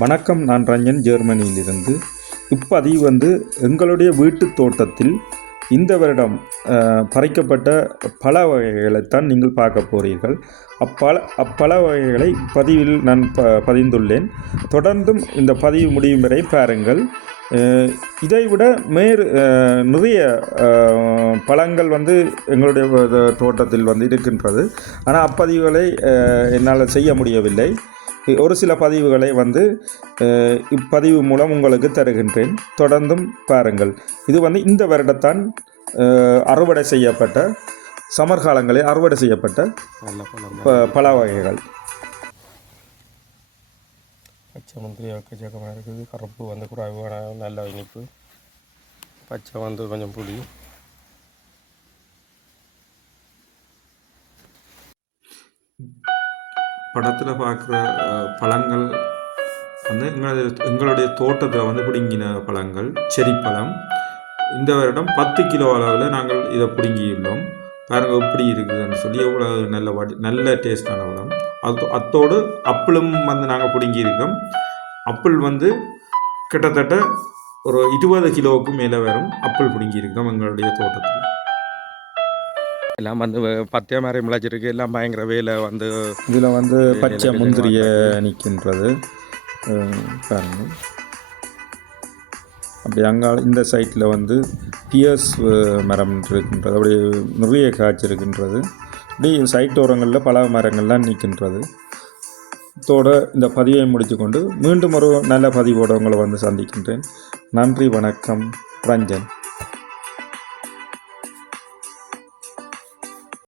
வணக்கம் நான் ரஞ்சன் ஜெர்மனியிலிருந்து. இப்பதிவு வந்து எங்களுடைய வீட்டு தோட்டத்தில் இந்த வருடம் பறிக்கப்பட்ட பல வகைகளைத்தான் நீங்கள் பார்க்க போகிறீர்கள் அப்பல அப்பல வகைகளை பதிவில் நான் ப பதிந்துள்ளேன். தொடர்ந்தும் இந்த பதிவு முடியும் வரை பாருங்கள். இதைவிட மேற் நிறைய பழங்கள் வந்து எங்களுடைய தோட்டத்தில் வந்து இருக்கின்றது. ஆனால் அப்பதிவுகளை என்னால் செய்ய முடியவில்லை. ஒரு சில பதிவுகளை வந்து இப்பதிவு மூலம் உங்களுக்கு தருகின்றேன். தொடர்ந்தும் பாருங்கள். இது வந்து இந்த வருடத்தான் அறுவடை செய்யப்பட்ட சமர்காலங்களில் அறுவடை செய்யப்பட்ட பல ப- வகைகள். பச்சை முந்திரி எக்கச்சக்கமாக இருக்குது. கருப்பு வந்து கூட நல்ல இனிப்பு. பச்சை வந்து கொஞ்சம் புளி. படத்தில் பார்க்குற பழங்கள் வந்து எங்களுடைய எங்களுடைய தோட்டத்தில் வந்து பிடுங்கின பழங்கள். செரி பழம் இந்த வருடம் பத்து கிலோ அளவில் நாங்கள் இதை பிடுங்கியுள்ளோம். பாருங்க எப்படி இருக்குதுன்னு சொல்லி எவ்வளோ நல்ல வாட்டி நல்ல டேஸ்டான பழம். அது அத்தோடு அப்பிளும் வந்து நாங்கள் பிடுங்கியிருக்கோம். அப்பிள் வந்து கிட்டத்தட்ட ஒரு இருபது கிலோவுக்கு மேலே வரும். அப்பிள் பிடுங்கியிருக்கோம் எங்களுடைய தோட்டத்தில். எல்லாம் வந்து பத்திய மாதிரி முளைச்சிருக்கு எல்லாம் பயங்கர வேலை வந்து இதில் வந்து பச்சை முந்திரிய நிற்கின்றது பாருங்க. அப்படி அங்கால இந்த சைட்டில் வந்து பியர்ஸ் மரம் இருக்கின்றது. அப்படி நிறைய காய்ச்சி இருக்கின்றது. இப்படி சைட் ஓரங்களில் பல மரங்கள்லாம் நிற்கின்றது இதோட இந்த பதிவை முடித்துக்கொண்டு மீண்டும் ஒரு நல்ல பதிவோடு உங்களை வந்து சந்திக்கின்றேன். நன்றி வணக்கம் ரஞ்சன்.